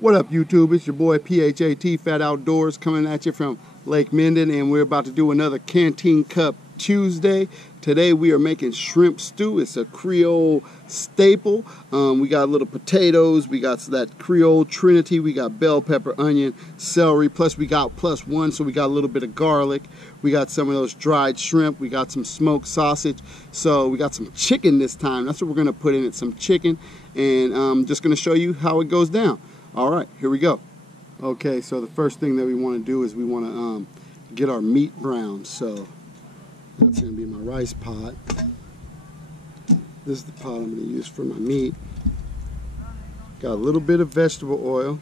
What up, YouTube? It's your boy Phat, Phat Outdoors, coming at you from Lake Minden, and we're about to do another Canteen Cup Tuesday. Today we are making shrimp stew. It's a Creole staple. We got little potatoes, we got that Creole Trinity, we got bell pepper, onion, celery, plus we got +1, so we got a little bit of garlic. We got some of those dried shrimp, we got some smoked sausage, so we got some chicken this time. That's what we're gonna put in it, some chicken, and I'm just gonna show you how it goes down. All right, here we go. Okay, so the first thing that we want to do is we want to get our meat browned. So that's going to be my rice pot. This is the pot I'm going to use for my meat. Got a little bit of vegetable oil.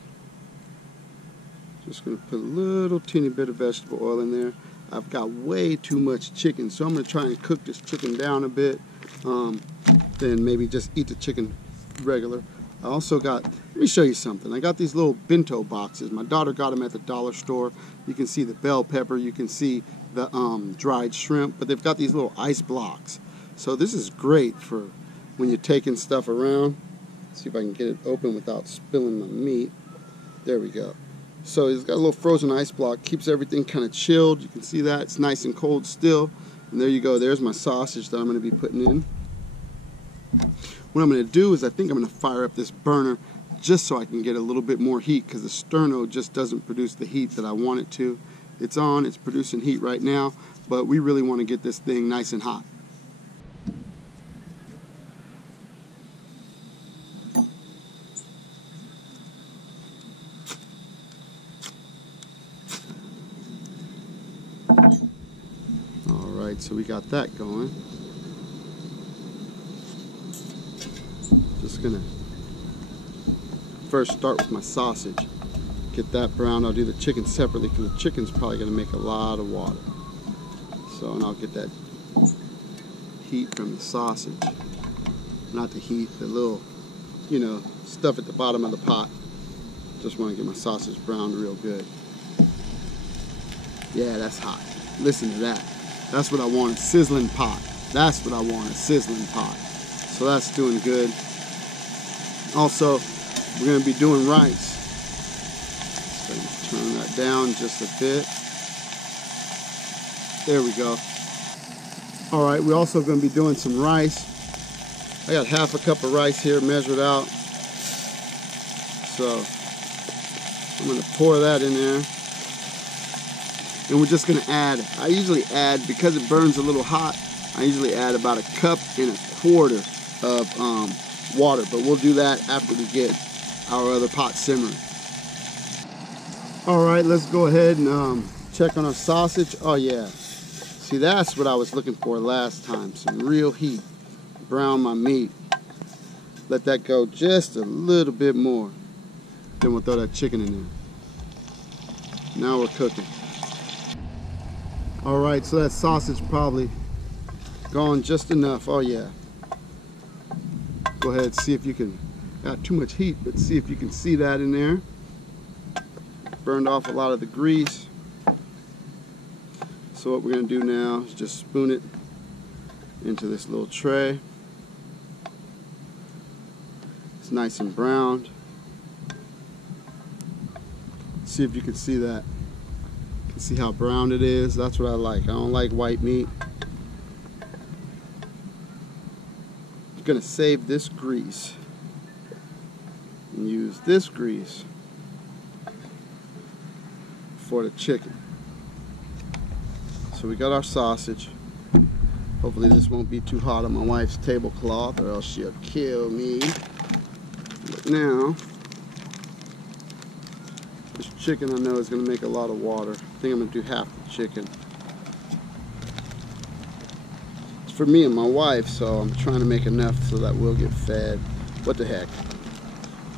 Just going to put a little teeny bit of vegetable oil in there. I've got way too much chicken, so I'm going to try and cook this chicken down a bit. Then maybe just eat the chicken regular. I also got, let me show you something. I got these little bento boxes. My daughter got them at the dollar store. You can see the bell pepper, you can see the dried shrimp, but they've got these little ice blocks. So this is great for when you're taking stuff around. Let's see if I can get it open without spilling my meat. There we go. So it's got a little frozen ice block, keeps everything kind of chilled. You can see that, it's nice and cold still. And there you go, there's my sausage that I'm going to be putting in. What I'm going to do is I think I'm going to fire up this burner just so I can get a little bit more heat, because the sterno just doesn't produce the heat that I want it to. It's on, it's producing heat right now, but we really want to get this thing nice and hot. Alright, so we got that going. Just gonna first start with my sausage, get that brown. I'll do the chicken separately because the chicken's probably gonna make a lot of water. So, and I'll get that heat from the sausage, not the heat, the little, you know, stuff at the bottom of the pot. Just want to get my sausage browned real good. Yeah, that's hot. Listen to that. That's what I want, a sizzling pot. That's what I want, a sizzling pot. So that's doing good. Also, we're going to be doing rice. So turn that down just a bit. There we go. Alright, we're also going to be doing some rice. I got half a cup of rice here measured out. So I'm going to pour that in there. And we're just going to add, I usually add, because it burns a little hot, I usually add about 1.25 cups of water, but we'll do that after we get our other pot simmering. Alright, let's go ahead and check on our sausage. Oh yeah, see, that's what I was looking for last time, some real heat. Brown my meat, let that go just a little bit more, then we'll throw that chicken in there. Now we're cooking. Alright, so that sausage probably gone just enough. Oh yeah. Go ahead and see if you can, got too much heat, but see if you can see that in there. Burned off a lot of the grease. So what we're going to do now is just spoon it into this little tray. It's nice and browned. See if you can see that. You can see how brown it is. That's what I like. I don't like white meat. Going to save this grease and use this grease for the chicken. So we got our sausage. Hopefully this won't be too hot on my wife's tablecloth, or else she'll kill me. But now this chicken, I know, is going to make a lot of water. I think I'm going to do half the chicken. For me and my wife, so I'm trying to make enough so that we'll get fed. What the heck?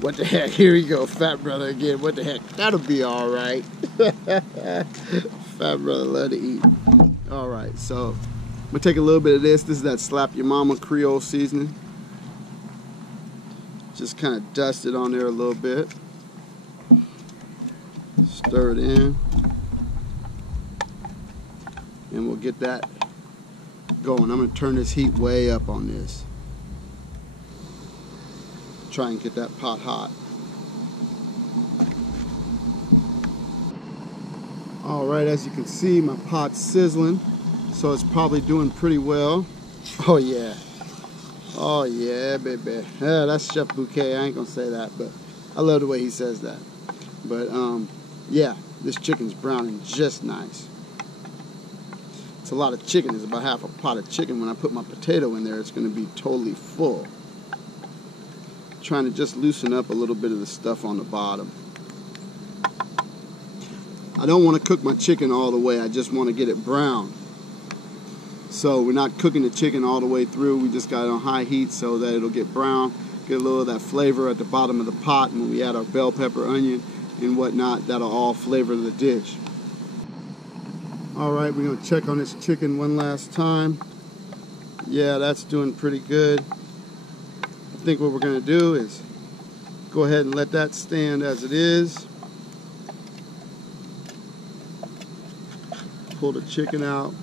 What the heck? Here we go, fat brother again. What the heck? That'll be all right. Fat brother love to eat. All right, so I'm gonna take a little bit of this. This is that Slap Your Mama Creole seasoning. Just kind of dust it on there a little bit. Stir it in, and we'll get that going. I'm going to turn this heat way up on this. Try and get that pot hot. Alright, as you can see, my pot's sizzling, so it's probably doing pretty well. Oh yeah. Oh yeah, baby. Yeah, that's Chef Bouquet. I ain't gonna say that, but I love the way he says that. But yeah, this chicken's browning just nice. It's a lot of chicken. It's about half a pot of chicken. When I put my potato in there, it's gonna be totally full. Trying to just loosen up a little bit of the stuff on the bottom. I don't want to cook my chicken all the way. I just want to get it brown. So we're not cooking the chicken all the way through. We just got it on high heat so that it'll get brown, get a little of that flavor at the bottom of the pot. And when we add our bell pepper, onion, and whatnot, that'll all flavor the dish. All right, we're gonna check on this chicken one last time. Yeah, that's doing pretty good. I think what we're gonna do is go ahead and let that stand as it is. Pull the chicken out,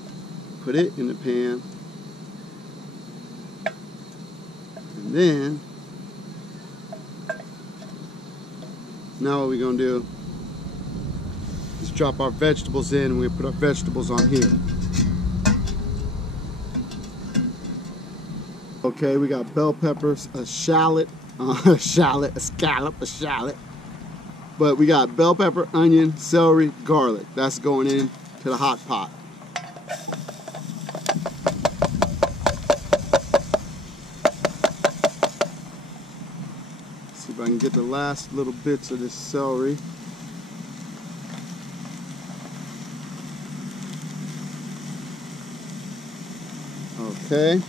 put it in the pan, and then now what we're gonna do is drop our vegetables in, and we put our vegetables on here. Okay, we got bell peppers, a shallot, a scallop. But we got bell pepper, onion, celery, garlic. That's going in to the hot pot. See if I can get the last little bits of this celery. Okay.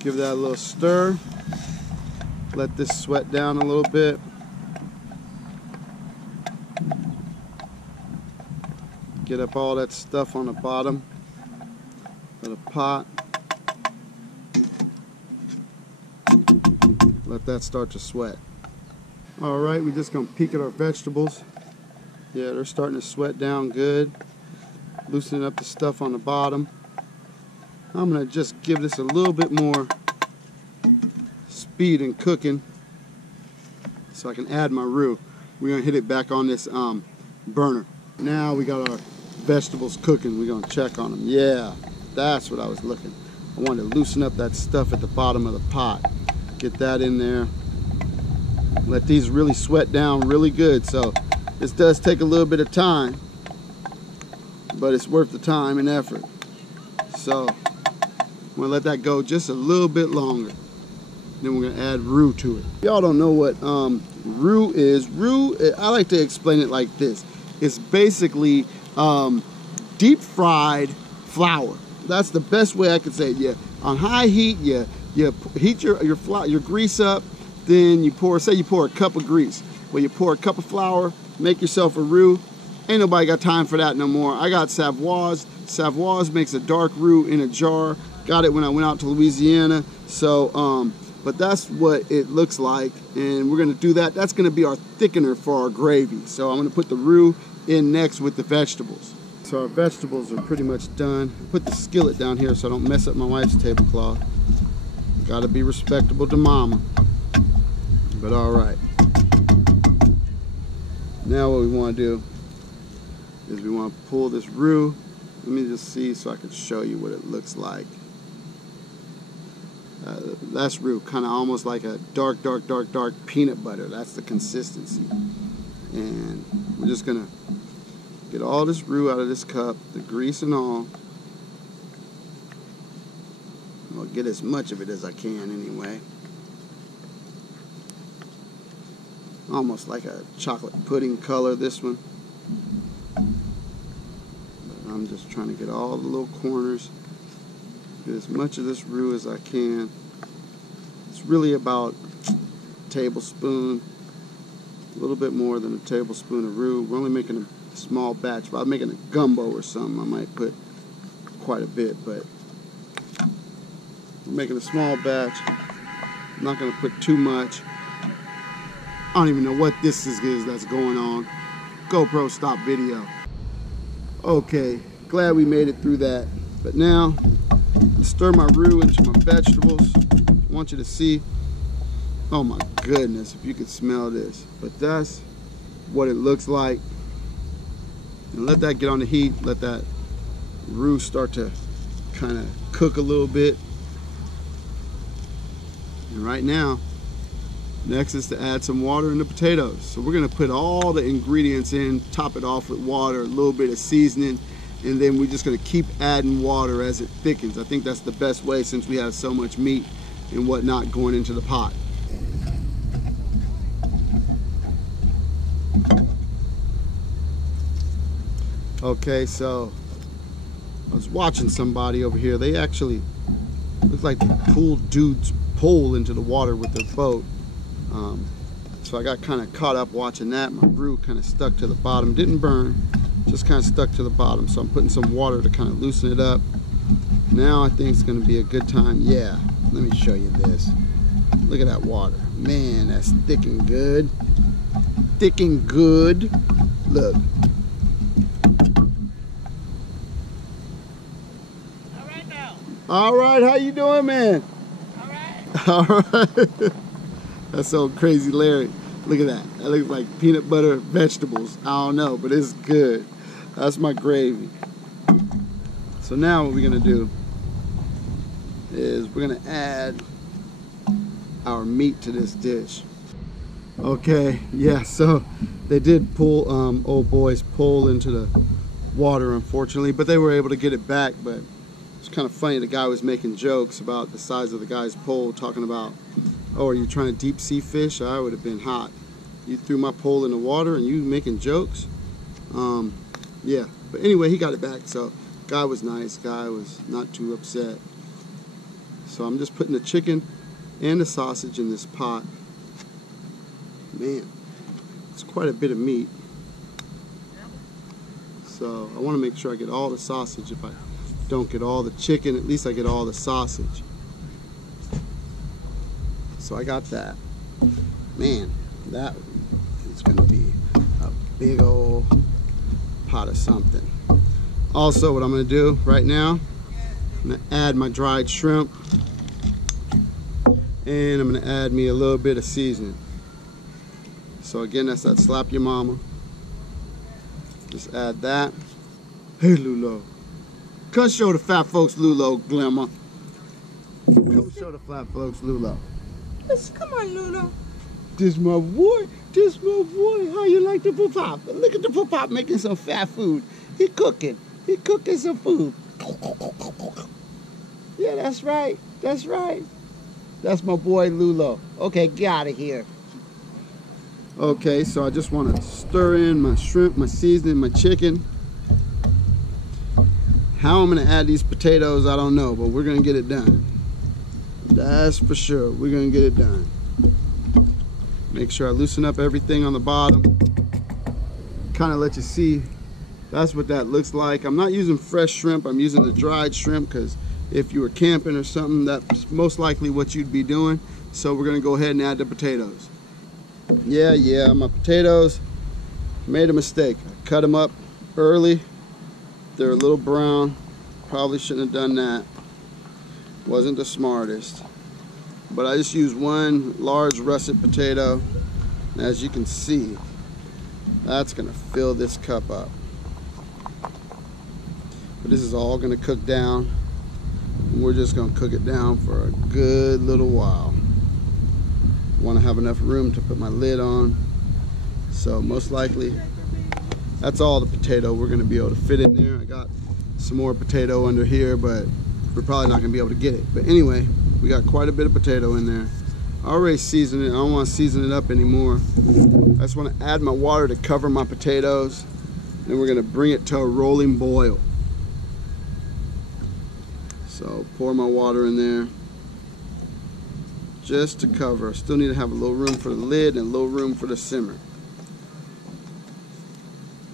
Give that a little stir. Let this sweat down a little bit. Get up all that stuff on the bottom of the pot. Let that start to sweat. Alright, we're just going to peek at our vegetables. Yeah, they're starting to sweat down good. Loosening up the stuff on the bottom. I'm going to just give this a little bit more speed in cooking so I can add my roux. We're going to hit it back on this burner. Now we got our vegetables cooking. We're going to check on them. Yeah, that's what I was looking. I wanted to loosen up that stuff at the bottom of the pot. Get that in there. Let these really sweat down really good. So this does take a little bit of time, but it's worth the time and effort. So I'm going to let that go just a little bit longer. Then we're going to add roux to it. Y'all don't know what roux is. Roux, I like to explain it like this. It's basically deep fried flour. That's the best way I could say it. Yeah, on high heat, you heat your grease up. Then you pour, say you pour a cup of grease. Well, you pour a cup of flour, make yourself a roux. Ain't nobody got time for that no more. I got Savoi's. Savoi's makes a dark roux in a jar. Got it when I went out to Louisiana. So, but that's what it looks like. And we're gonna do that. That's gonna be our thickener for our gravy. So I'm gonna put the roux in next with the vegetables. So our vegetables are pretty much done. Put the skillet down here so I don't mess up my wife's tablecloth. Gotta be respectable to mama. But all right. Now what we want to do is we want to pull this roux. Let me just see so I can show you what it looks like. That's roux, kind of almost like a dark peanut butter. That's the consistency. And we're just gonna get all this roux out of this cup, the grease and all. I'll get as much of it as I can anyway. Almost like a chocolate pudding color, this one. But I'm just trying to get all the little corners. Get as much of this roux as I can. It's really about a tablespoon, a little bit more than a tablespoon of roux. We're only making a small batch. If I was making a gumbo or something, I might put quite a bit, but we're making a small batch. I'm not going to put too much. I don't even know what this is that's going on. GoPro stop video. Okay, glad we made it through that. But now, stir my roux into my vegetables. I want you to see. Oh my goodness, if you could smell this. But that's what it looks like. And let that get on the heat, let that roux start to kind of cook a little bit. And right now, next is to add some water in the potatoes. So we're gonna put all the ingredients in, top it off with water, a little bit of seasoning, and then we're just gonna keep adding water as it thickens. I think that's the best way since we have so much meat and whatnot going into the pot. Okay, so I was watching somebody over here. They actually look like they pulled dude's pole into the water with their boat. So I got kind of caught up watching that. My roux kind of stuck to the bottom. Didn't burn, just kind of stuck to the bottom. So I'm putting some water to kind of loosen it up. Now I think it's going to be a good time. Yeah, let me show you this. Look at that water. Man, that's thick and good. Thick and good. Look. All right, how you doing, man? All right. All right. That's so crazy, Larry. Look at that. That looks like peanut butter vegetables. I don't know, but it's good. That's my gravy. So now what we're gonna do is we're gonna add our meat to this dish. Okay, yeah, so they did pull, old boys pull into the water, unfortunately, but they were able to get it back. But it's kind of funny, the guy was making jokes about the size of the guy's pole, talking about, oh, are you trying to deep sea fish? I would have been hot. You threw my pole in the water and you making jokes? Yeah, but anyway, he got it back, so guy was nice, guy was not too upset. So I'm just putting the chicken and the sausage in this pot. Man, it's quite a bit of meat. So I want to make sure I get all the sausage. If I don't get all the chicken, at least I get all the sausage. So I got that. Man, that is going to be a big old pot of something. Also, what I'm going to do right now, I'm going to add my dried shrimp, and I'm going to add me a little bit of seasoning. So again, that's that slap your mama. Just add that. Hey, Lulo. Come show the fat folks Lulo Glimmer. Come show the fat folks Lulo. Yes, come on, Lulo. This my boy. This my boy. How you like the pop? Look at the pop making some fat food. He cooking. He cooking some food. Yeah, that's right. That's right. That's my boy Lulo. Okay, get out of here. Okay, so I just want to stir in my shrimp, my seasoning, my chicken. How I'm going to add these potatoes, I don't know, but we're going to get it done. That's for sure. We're going to get it done. Make sure I loosen up everything on the bottom. Kind of let you see. That's what that looks like. I'm not using fresh shrimp. I'm using the dried shrimp because if you were camping or something, that's most likely what you'd be doing. So we're going to go ahead and add the potatoes. Yeah, my potatoes, made a mistake. I cut them up early. They're a little brown. Probably shouldn't have done that. Wasn't the smartest. But I just used one large russet potato. And as you can see, that's going to fill this cup up. But this is all going to cook down. And we're just going to cook it down for a good little while. Want to have enough room to put my lid on, so most likely that's all the potato we're going to be able to fit in there. I got some more potato under here, but we're probably not going to be able to get it. But anyway, we got quite a bit of potato in there. I already seasoned it. I don't want to season it up anymore. I just want to add my water to cover my potatoes, and we're going to bring it to a rolling boil. So pour my water in there just to cover. Still need to have a little room for the lid and a little room for the simmer.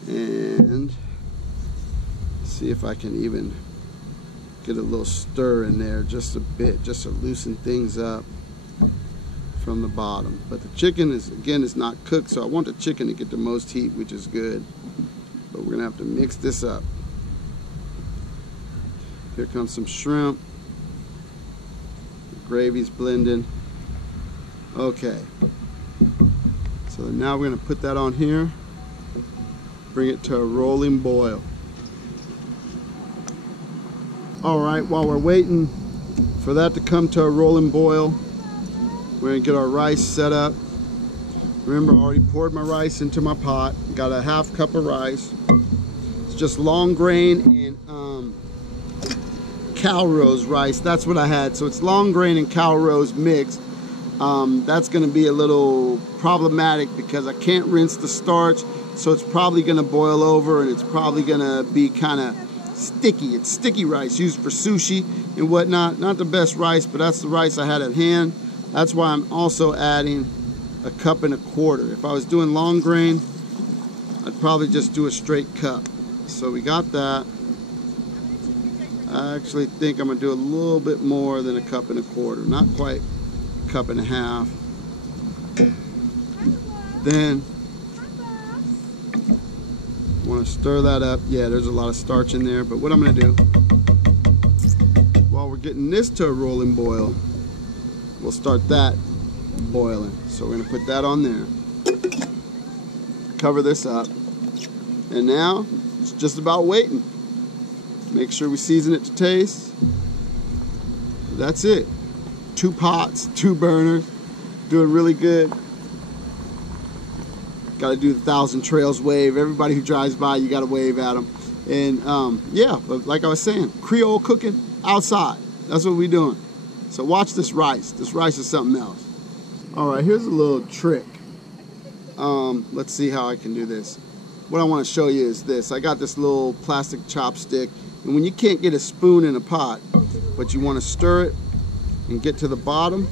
And see if I can even get a little stir in there just a bit, just to loosen things up from the bottom. But the chicken is, again, is not cooked, so I want the chicken to get the most heat, which is good. But we're gonna have to mix this up. Here comes some shrimp. The gravy's blending. Okay, so now we're going to put that on here. Bring it to a rolling boil. Alright, while we're waiting for that to come to a rolling boil, we're going to get our rice set up. Remember, I already poured my rice into my pot. Got a half cup of rice. It's just long grain and cow rose rice. That's what I had. So it's long grain and cow rose mixed. That's going to be a little problematic because I can't rinse the starch. So it's probably going to boil over and it's probably going to be kind of sticky. It's sticky rice used for sushi and whatnot. Not the best rice, but that's the rice I had at hand. That's why I'm also adding a cup and a quarter. If I was doing long grain, I'd probably just do a straight cup. So we got that. I actually think I'm gonna do a little bit more than a cup and a quarter. Not quite a cup and a half. Then want to stir that up. Yeah, there's a lot of starch in there, but what I'm gonna do while we're getting this to a rolling boil, we'll start that boiling. So we're gonna put that on there, cover this up, and now it's just about waiting. Make sure we season it to taste. That's it. 2 pots, 2 burners, doing really good. Got to do the Thousand Trails wave. Everybody who drives by, you got to wave at them. And yeah, but like I was saying, Creole cooking outside. That's what we're doing. So watch this rice. This rice is something else. All right, here's a little trick. Let's see how I can do this. What I want to show you is this. I got this little plastic chopstick, and when you can't get a spoon in a pot, but you want to stir it and get to the bottom,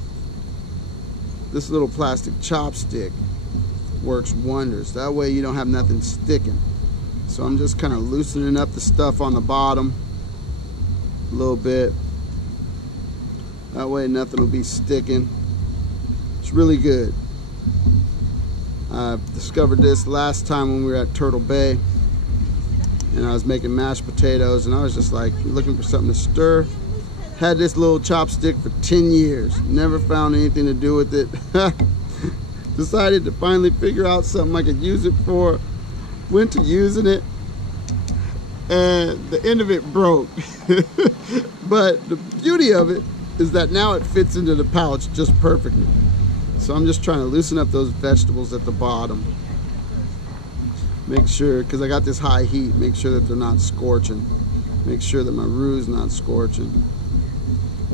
this little plastic chopstick works wonders. That way you don't have nothing sticking. So I'm just kind of loosening up the stuff on the bottom a little bit. That way nothing will be sticking. It's really good. I discovered this last time when we were at Turtle Bay and I was making mashed potatoes, and I was just like looking for something to stir. Had this little chopstick for 10 years. Never found anything to do with it. Decided to finally figure out something I could use it for. Went to using it, and the end of it broke. But the beauty of it is that now it fits into the pouch just perfectly. So I'm just trying to loosen up those vegetables at the bottom. Make sure, because I got this high heat, make sure that they're not scorching. Make sure that my roux's not scorching.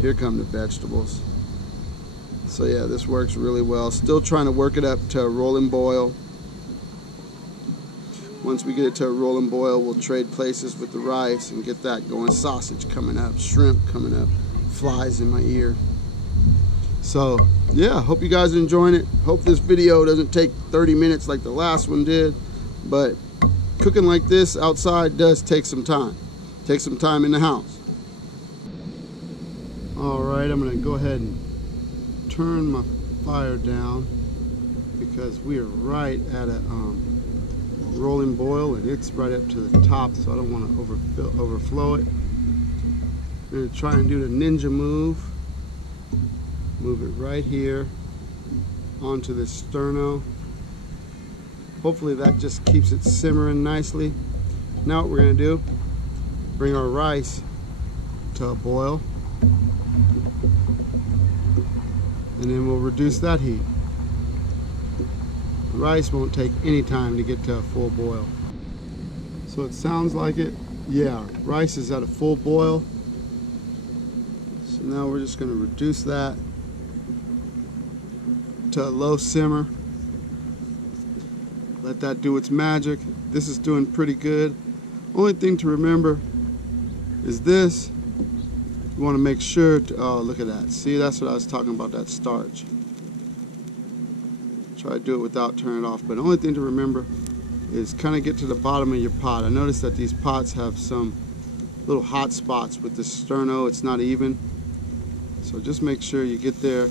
Here come the vegetables. So yeah, this works really well. Still trying to work it up to a rolling boil. Once we get it to a rolling boil, we'll trade places with the rice and get that going. Sausage coming up, shrimp coming up, flies in my ear. So yeah, hope you guys are enjoying it. Hope this video doesn't take 30 minutes like the last one did, but cooking like this outside does take some time. Take some time in the house. All right, I'm gonna go ahead and turn my fire down because we are right at a rolling boil and it's right up to the top, so I don't want to overflow it. I'm going to try and do the ninja move. Move it right here onto this sterno. Hopefully that just keeps it simmering nicely. Now what we're going to do, bring our rice to a boil, and then we'll reduce that heat. The rice won't take any time to get to a full boil. So it sounds like it. Yeah, rice is at a full boil. So now we're just going to reduce that to a low simmer. Let that do its magic. This is doing pretty good. Only thing to remember is this. You want to make sure to, oh, look at that. See, that's what I was talking about, that starch. Try to do it without turning it off. But the only thing to remember is kind of get to the bottom of your pot. I noticed that these pots have some little hot spots with the sterno. It's not even. So just make sure you get there.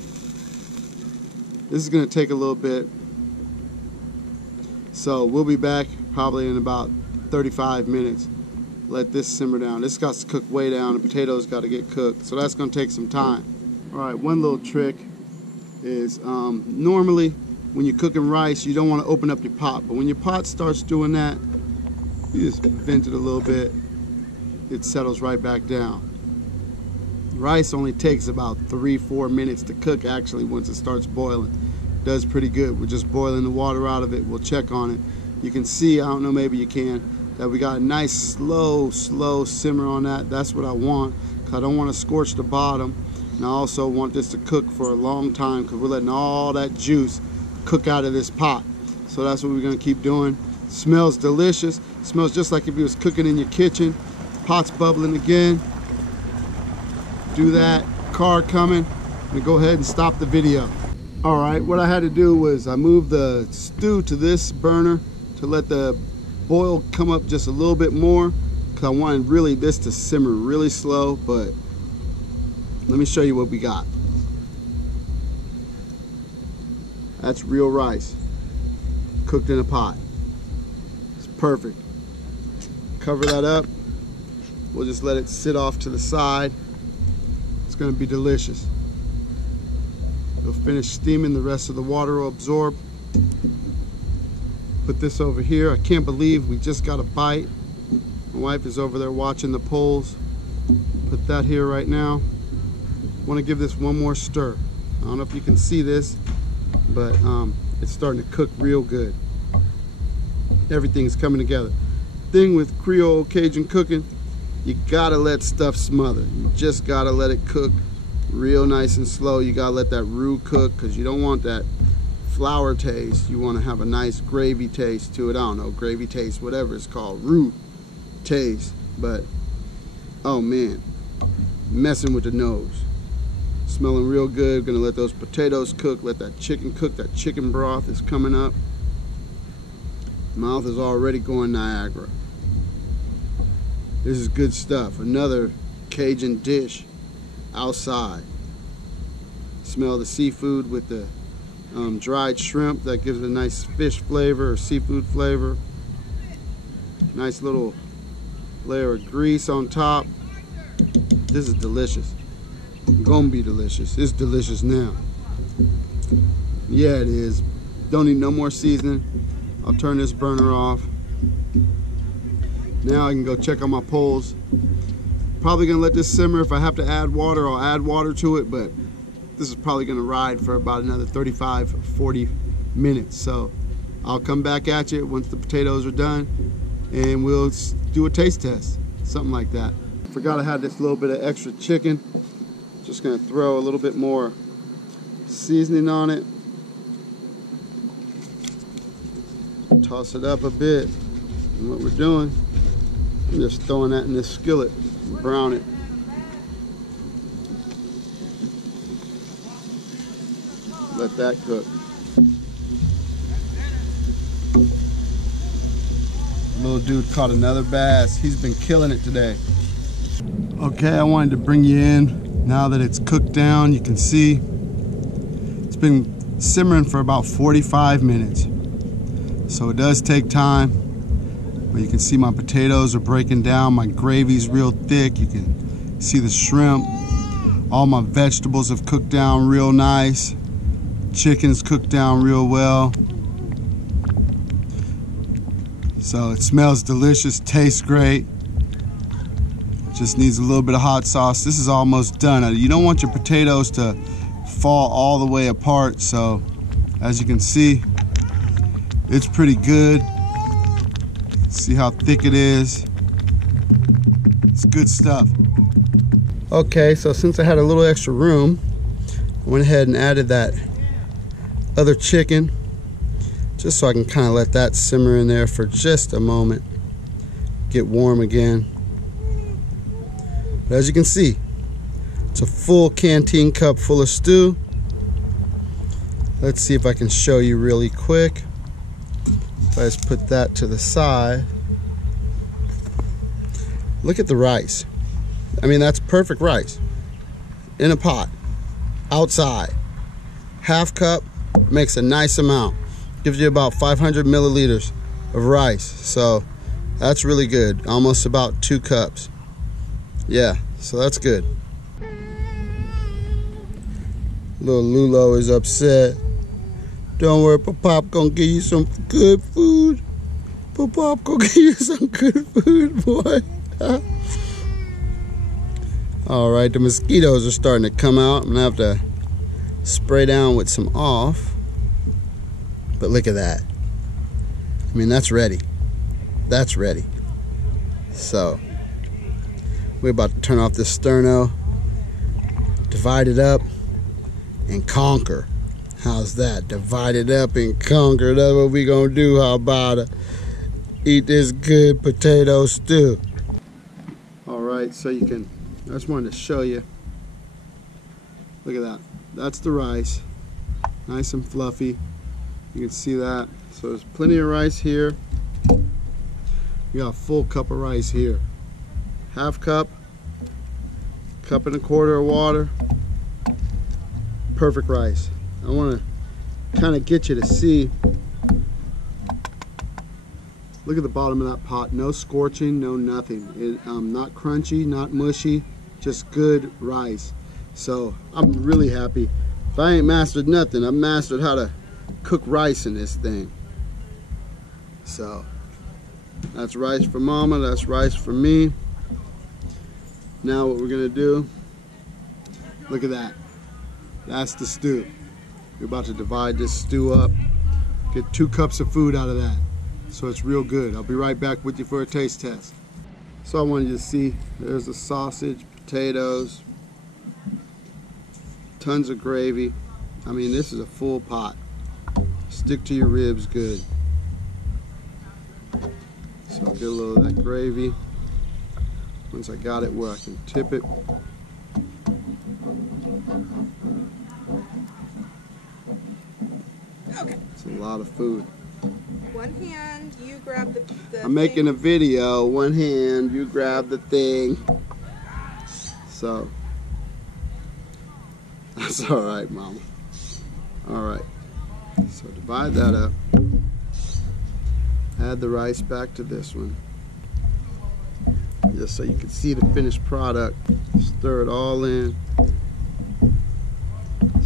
This is going to take a little bit. So we'll be back probably in about 35 minutes. Let this simmer down. This got to cook way down. The potatoes got to get cooked. So that's going to take some time. Alright, one little trick is normally when you're cooking rice, you don't want to open up your pot. But when your pot starts doing that, You just vent it a little bit, it settles right back down. Rice only takes about 3-4 minutes to cook actually once it starts boiling. Does pretty good. We're just boiling the water out of it. We'll check on it. You can see, I don't know, maybe you can, that we got a nice slow simmer on that. That's what I want, because I don't want to scorch the bottom. And I also want this to cook for a long time, because we're letting all that juice cook out of this pot. So that's what we're going to keep doing. Smells delicious. Smells just like if you was cooking in your kitchen. Pot's bubbling again. Do that. Car coming. I'm going to go ahead and stop the video. Alright, what I had to do was I moved the stew to this burner to let the boil come up just a little bit more, because I wanted really this to simmer really slow. But let me show you what we got. That's real rice cooked in a pot. It's perfect. Cover that up. We'll just let it sit off to the side. It's going to be delicious. It'll finish steaming, the rest of the water will absorb. Put this over here. I can't believe we just got a bite. My wife is over there watching the poles. Put that here right now. Want to give this one more stir. I don't know if you can see this, but it's starting to cook real good. Everything's coming together. Thing with Creole Cajun cooking, you gotta let stuff smother. You just gotta let it cook real nice and slow. You gotta let that roux cook, because you don't want that flour taste. You want to have a nice gravy taste to it. I don't know, gravy taste, whatever it's called, roux taste. But oh man, messing with the nose. Smelling real good. Gonna let those potatoes cook, let that chicken cook. That chicken broth is coming up. Mouth is already going Niagara. This is good stuff. Another Cajun dish outside. Smell the seafood with the dried shrimp. That gives it a nice fish flavor or seafood flavor. Nice little layer of grease on top. This is delicious. Gonna be delicious. It's delicious now. Yeah, it is. Don't need no more seasoning. I'll turn this burner off. Now I can go check on my poles. Probably gonna let this simmer. If I have to add water, I'll add water to it, but this is probably gonna ride for about another 35-40 minutes. So I'll come back at you once the potatoes are done, and we'll do a taste test, something like that. Forgot I had this little bit of extra chicken. Just gonna throw a little bit more seasoning on it. Toss it up a bit. And what we're doing, I'm just throwing that in this skillet and brown it. Let that cook. Little dude caught another bass. He's been killing it today. Okay, I wanted to bring you in. Now that it's cooked down, you can see it's been simmering for about 45 minutes. So it does take time. But you can see my potatoes are breaking down. My gravy's real thick. You can see the shrimp. All my vegetables have cooked down real nice. Chicken's cooked down real well. So it smells delicious, tastes great. Just needs a little bit of hot sauce. This is almost done. You don't want your potatoes to fall all the way apart. So as you can see, it's pretty good. See how thick it is. It's good stuff. Okay, so since I had a little extra room, I went ahead and added that other chicken, just so I can kind of let that simmer in there for just a moment, get warm again. But as you can see, it's a full canteen cup full of stew. Let's see if I can show you really quick. If I just put that to the side. Look at the rice. I mean, that's perfect rice. In a pot, outside. Half cup makes a nice amount. Gives you about 500 milliliters of rice. So that's really good. Almost about 2 cups. Yeah, so that's good. Little Lulo is upset. Don't worry, Pop gonna give you some good food. Pop, go get you some good food, boy. Alright, the mosquitoes are starting to come out. I'm gonna have to spray down with some off. But look at that. I mean, that's ready. That's ready. So, we're about to turn off this sterno, divide it up, and conquer. How's that? Divide it up and conquer. That's what we gonna do. How about it? Eat this good potato stew. Alright, so you can, I just wanted to show you. Look at that. That's the rice. Nice and fluffy. You can see that. So there's plenty of rice here. You got a full cup of rice here. Half cup, cup and a quarter of water. Perfect rice. I want to kind of get you to see. Look at the bottom of that pot. No scorching, no nothing. Not crunchy, not mushy, just good rice. So I'm really happy. If I ain't mastered nothing, I've mastered how to cook rice in this thing. So that's rice for mama, that's rice for me. Now what we're gonna do, look at that. That's the stew. We're about to divide this stew up, get 2 cups of food out of that. So it's real good. I'll be right back with you for a taste test. So I wanted you to see, there's the sausage, potatoes, tons of gravy. I mean, this is a full pot. Stick to your ribs good. So I'll get a little of that gravy. Once I got it where I can tip it. Okay. It's a lot of food. One hand, you grab the I'm making a video. One hand, you grab the thing. So that's all right, mama. All right. So divide that up. Add the rice back to this one. Just so you can see the finished product. Stir it all in.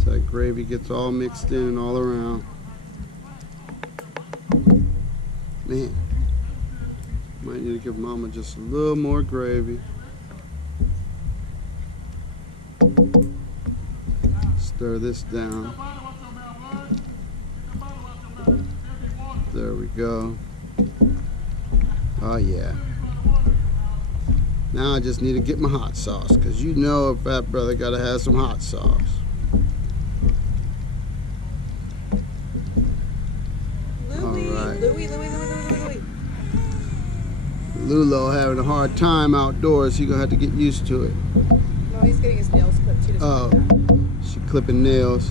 So that gravy gets all mixed in and all around. Man, might need to give mama just a little more gravy. Stir this down. There we go. Oh yeah. Now I just need to get my hot sauce, because you know a fat brother gotta have some hot sauce. Louie. Lulo having a hard time outdoors. He's gonna have to get used to it. No, he's getting his nails clipped too. Oh, she clipping nails.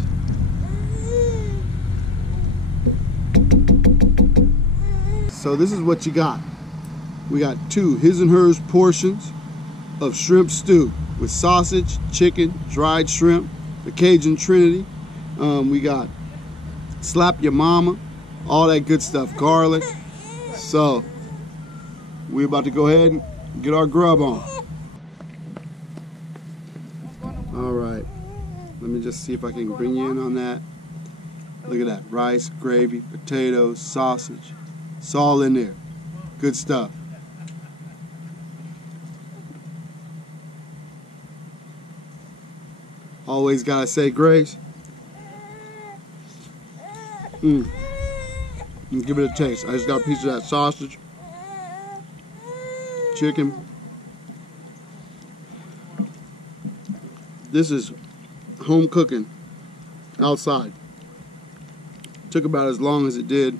So this is what you got. We got 2 his and hers portions of shrimp stew with sausage, chicken, dried shrimp, the Cajun Trinity. We got slap your mama, all that good stuff, garlic. So we're about to go ahead and get our grub on. All right, let me just see if I can bring you in on that. Look at that, rice, gravy, potatoes, sausage. It's all in there. Good stuff. Always gotta say grace. And give it a taste. I just got a piece of that sausage, chicken. This is home cooking outside. Took about as long as it did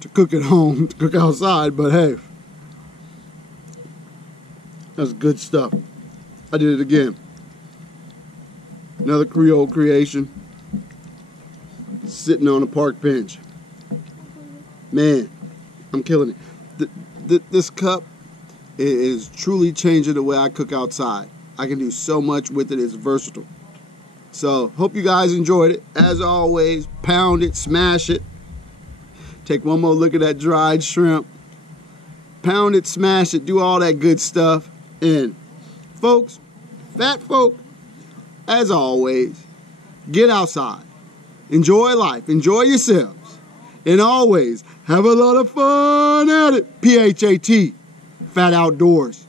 to cook at home, to cook outside, but hey, that's good stuff. I did it again. Another Creole creation, sitting on a park bench. Man, I'm killing it. This cup is truly changing the way I cook outside. I can do so much with it. It's versatile. So, hope you guys enjoyed it. As always, pound it, smash it. Take one more look at that dried shrimp. Pound it, smash it, do all that good stuff. And, folks, fat folk, as always, get outside. Enjoy life. Enjoy yourselves. And always have a lot of fun at it. Phat, Phat Outdoors.